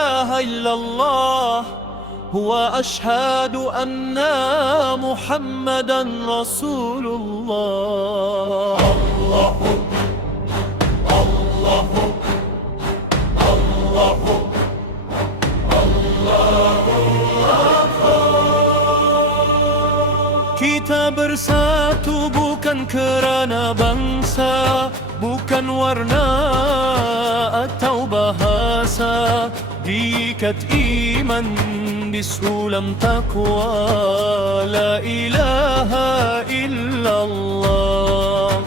إله إلا الله وأشهد أن محمدا رسول الله. الله الله الله Kita bersatu bukan kerana bangsa, bukan warna atau bahasa. Diikat iman di sulam taqwa, la ilaha illallah.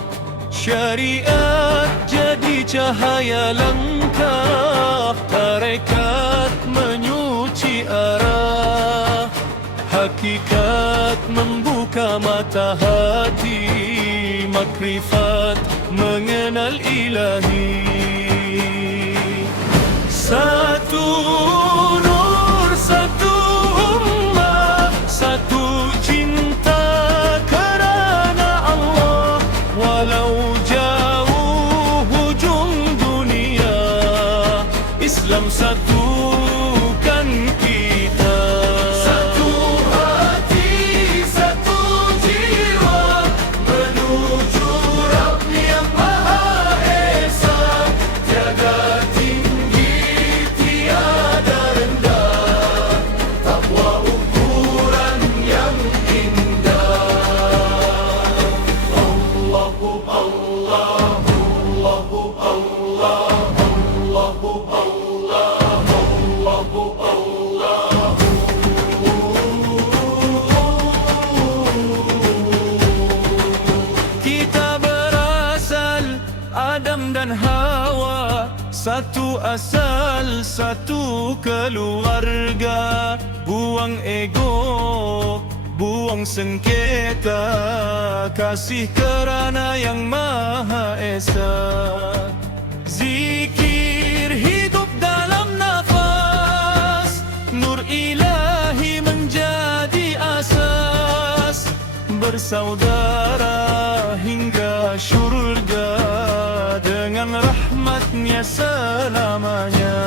Syariat jadi cahaya langkah, tarekat menyuci arah. Hakikat membuka mata hati, makrifat mengenal ilahi. Satu nur, satu ummah, satu cinta kerana Allah. Walau jauh hujung dunia, Islam satukan kita. Satu hati, satu jiwa, menuju Rabb yang Maha Esa. Tiada tinggi, tiada rendah, takwa ukuran yang indah. Allahu Allah, Allahu Allah, Allahu Allah, Allahu Allah. Kita berasal Adam dan Hawa, satu asal, satu keluarga. Buang ego, buang sengketa, kasih kerana yang Maha Esa. Zikir hidup dalam nafas, nur ilahi menjadi asas. Bersaudara hingga syurga, dengan rahmatnya selamanya.